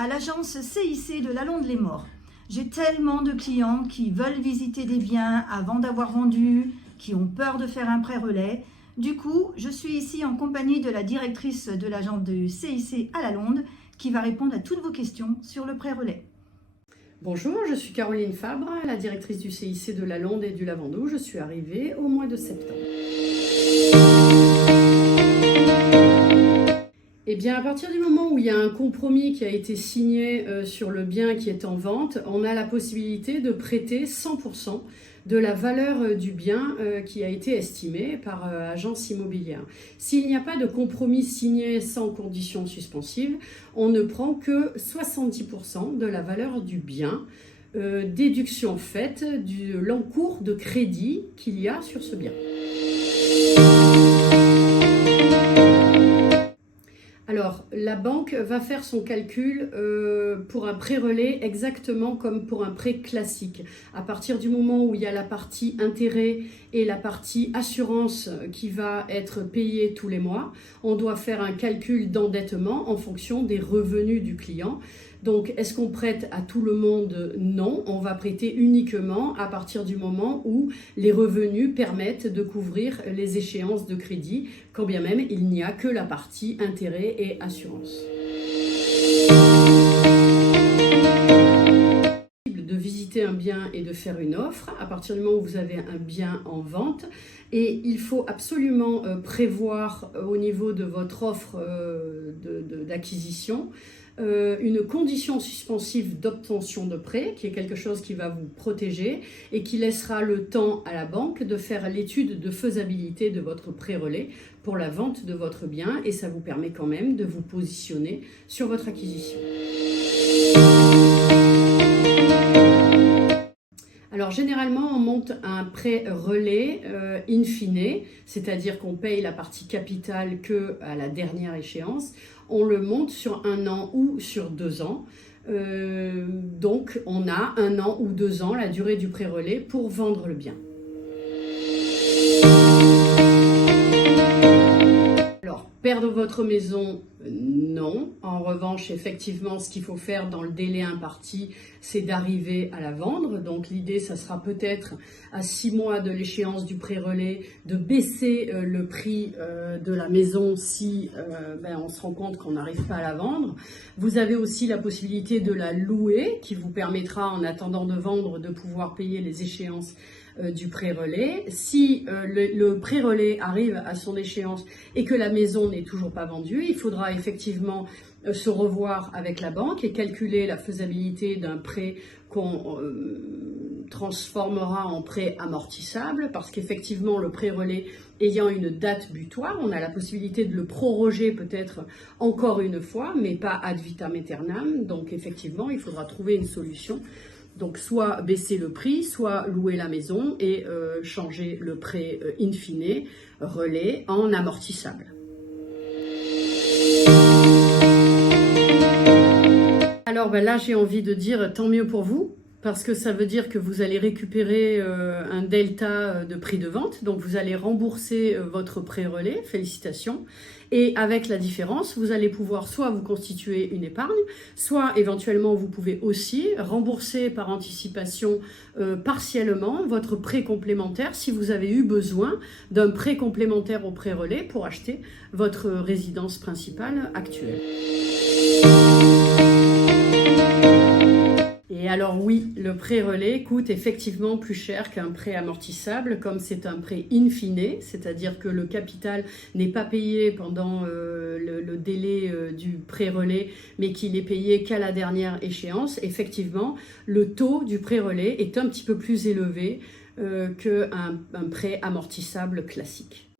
à l'agence CIC de Lalonde-les-Maures. J'ai tellement de clients qui veulent visiter des biens avant d'avoir vendu, qui ont peur de faire un prêt-relais. Du coup, je suis ici en compagnie de la directrice de l'agence de CIC à Lalonde qui va répondre à toutes vos questions sur le prêt-relais. Bonjour, je suis Caroline Fabre, la directrice du CIC de Lalonde et du Lavandou. Je suis arrivée au mois de septembre. Eh bien, à partir du moment où il y a un compromis qui a été signé sur le bien qui est en vente, on a la possibilité de prêter 100% de la valeur du bien qui a été estimée par agence immobilière. S'il n'y a pas de compromis signé sans condition suspensive, on ne prend que 70% de la valeur du bien, déduction faite de l'encours de crédit qu'il y a sur ce bien. Alors, la banque va faire son calcul pour un prêt relais exactement comme pour un prêt classique. À partir du moment où il y a la partie intérêt et la partie assurance qui va être payée tous les mois, on doit faire un calcul d'endettement en fonction des revenus du client. Donc, est-ce qu'on prête à tout le monde? Non, on va prêter uniquement à partir du moment où les revenus permettent de couvrir les échéances de crédit, quand bien même il n'y a que la partie intérêt et assurance. De visiter un bien et de faire une offre à partir du moment où vous avez un bien en vente, et il faut absolument prévoir au niveau de votre offre d'acquisition une condition suspensive d'obtention de prêt, qui est quelque chose qui va vous protéger et qui laissera le temps à la banque de faire l'étude de faisabilité de votre prêt-relais pour la vente de votre bien, et ça vous permet quand même de vous positionner sur votre acquisition. Alors généralement on monte un prêt relais in fine, c'est-à-dire qu'on paye la partie capitale que à la dernière échéance. On le monte sur 1 an ou sur 2 ans. Donc on a 1 an ou 2 ans, la durée du prêt relais, pour vendre le bien. Alors, perdre votre maison, non. En revanche, effectivement, ce qu'il faut faire dans le délai imparti, c'est d'arriver à la vendre. Donc l'idée, ça sera peut-être à 6 mois de l'échéance du prêt-relais de baisser le prix de la maison si on se rend compte qu'on n'arrive pas à la vendre. Vous avez aussi la possibilité de la louer, qui vous permettra, en attendant de vendre, de pouvoir payer les échéances du prêt-relais. Si le prêt-relais arrive à son échéance et que la maison n'est toujours pas vendue, il faudra effectivement se revoir avec la banque et calculer la faisabilité d'un prêt qu'on transformera en prêt amortissable, parce qu'effectivement le prêt-relais ayant une date butoir, on a la possibilité de le proroger peut-être encore une fois, mais pas ad vitam aeternam. Donc effectivement, il faudra trouver une solution. Donc soit baisser le prix, soit louer la maison et changer le prêt in fine relais en amortissable. Alors là, j'ai envie de dire tant mieux pour vous, parce que ça veut dire que vous allez récupérer un delta de prix de vente, donc vous allez rembourser votre prêt relais, félicitations, et avec la différence, vous allez pouvoir soit vous constituer une épargne, soit éventuellement vous pouvez aussi rembourser par anticipation partiellement votre prêt complémentaire si vous avez eu besoin d'un prêt complémentaire au prêt relais pour acheter votre résidence principale actuelle. Et alors oui, le prêt relais coûte effectivement plus cher qu'un prêt amortissable, comme c'est un prêt in fine, c'est-à-dire que le capital n'est pas payé pendant le délai du prêt relais, mais qu'il est payé qu'à la dernière échéance. Effectivement, le taux du prêt relais est un petit peu plus élevé qu'un prêt amortissable classique.